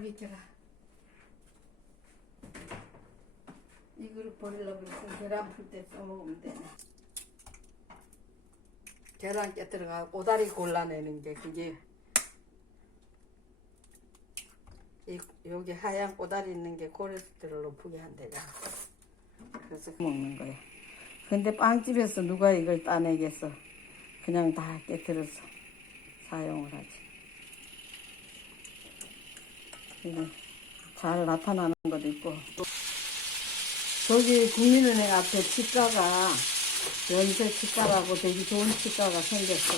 비켜라. 이거를 버리려고 그랬어. 계란 풀 때 써먹으면 되네. 계란 깨뜨려가 꼬다리 골라내는 게 그게 여기 하얀 꼬다리 있는 게 콜레스테롤 높게 한대잖아. 그래서 먹는 거야. 근데 빵집에서 누가 이걸 따내겠어. 그냥 다 깨뜨려서 사용을 하지. 이거 잘 나타나는 것도 있고. 저기 국민은행 앞에 치과가 연세 치과라고 되게 좋은 치과가 생겼어.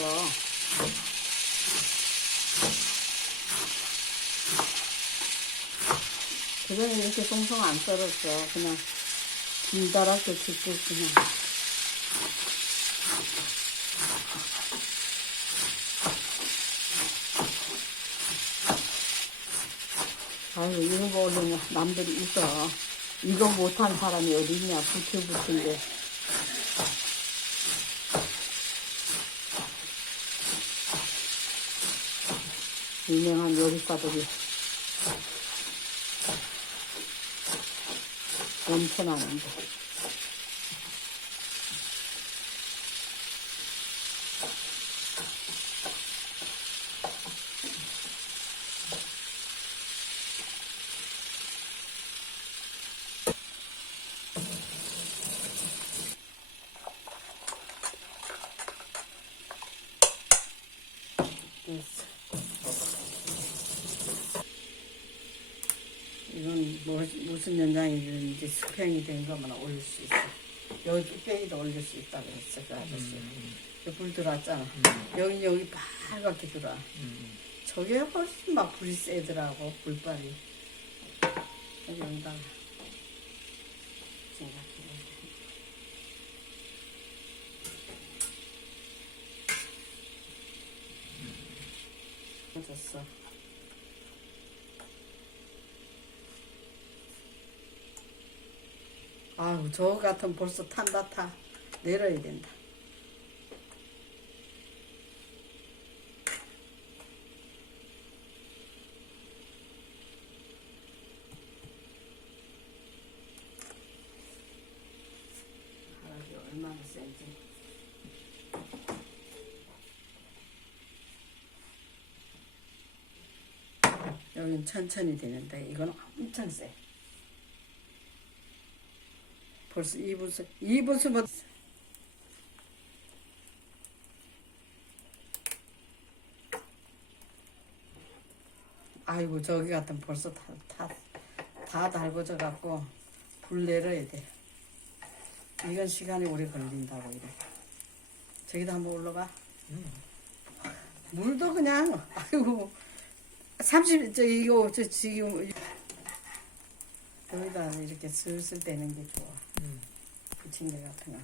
그전에 이렇게 송송 안 썰었어. 그냥 길다랗게 짚고 그냥. 아이고 이런 거 올리면 남들이 있어. 이거 못한 사람이 어디 있냐. 부틀부틀게. 유명한 요리사들이 넘쳐나는데. 됐어. 이건 무슨 연장이든지 수평이 된 것만 올릴 수 있어. 여기 뚝배기도 올릴 수 있다 그랬어, 그 아저씨. 불 들어왔잖아. 여기 빨갛게 들어와. 저게 훨씬 막 불이 세더라고, 불빨이. 여기다가 생각해. 됐어. 아우, 저 같은 벌써 탄다, 타. 내려야 된다. 이게 얼마나 센지. 여긴 천천히 되는데, 이건 엄청 세. 벌써 2분수부터 아이고 저기 같은 벌써 다 달궈져 갖고 불 내려야 돼. 이건 시간이 오래 걸린다고 이래. 저기다 한번 올라가. 물도 그냥 아이고 30 지금 여기다 이렇게 슬슬 대는 게 좋아. 부침개 같은 거.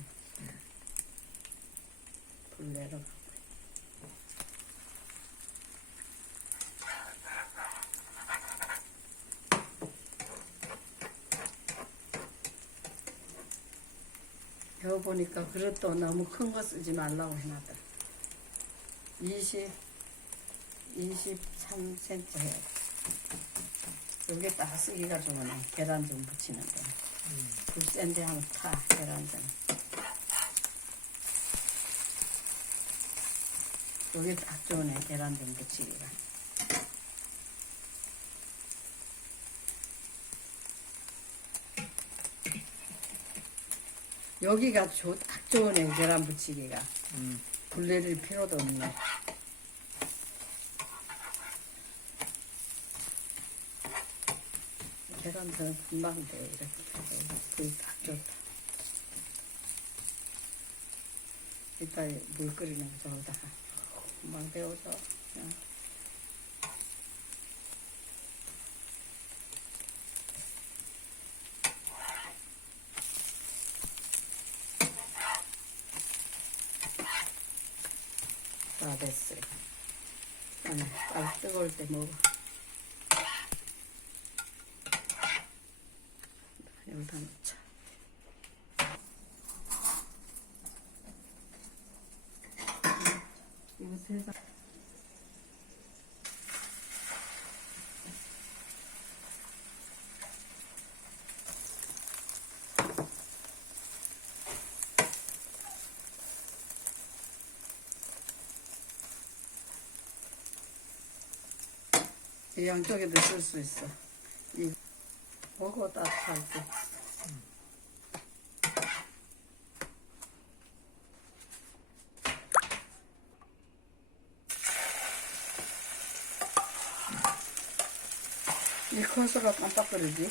불 내려가. 여기 보니까 그릇도 너무 큰 거 쓰지 말라고 해놨다. 23cm 해야 돼. 여기에 딱 쓰기가 좋으네. 계란 좀 붙이는데. 불 센데 한번 타, 계란 좀. 여기 딱 좋으네. 계란 좀 붙이기가. 여기가 딱 좋으네. 계란 붙이기가. 불 내릴 필요도 없네. 계란은 금방 돼. 이렇게 불이 딱 좋다. 이따 물 끓이는 거 저기다가 금방 데워져. 다 됐어요. 딱 뜨거울 때 먹어. 여기다 넣자. 이거 세상 이 양쪽에도 쓸 수 있어. 이 먹어 따뜻할 때. 이 커서가 깜빡거리지.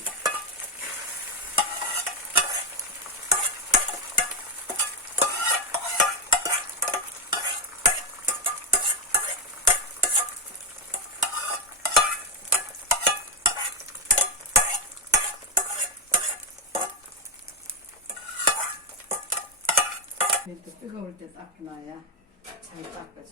또 뜨거울 때 닦아놔야 잘 닦아져.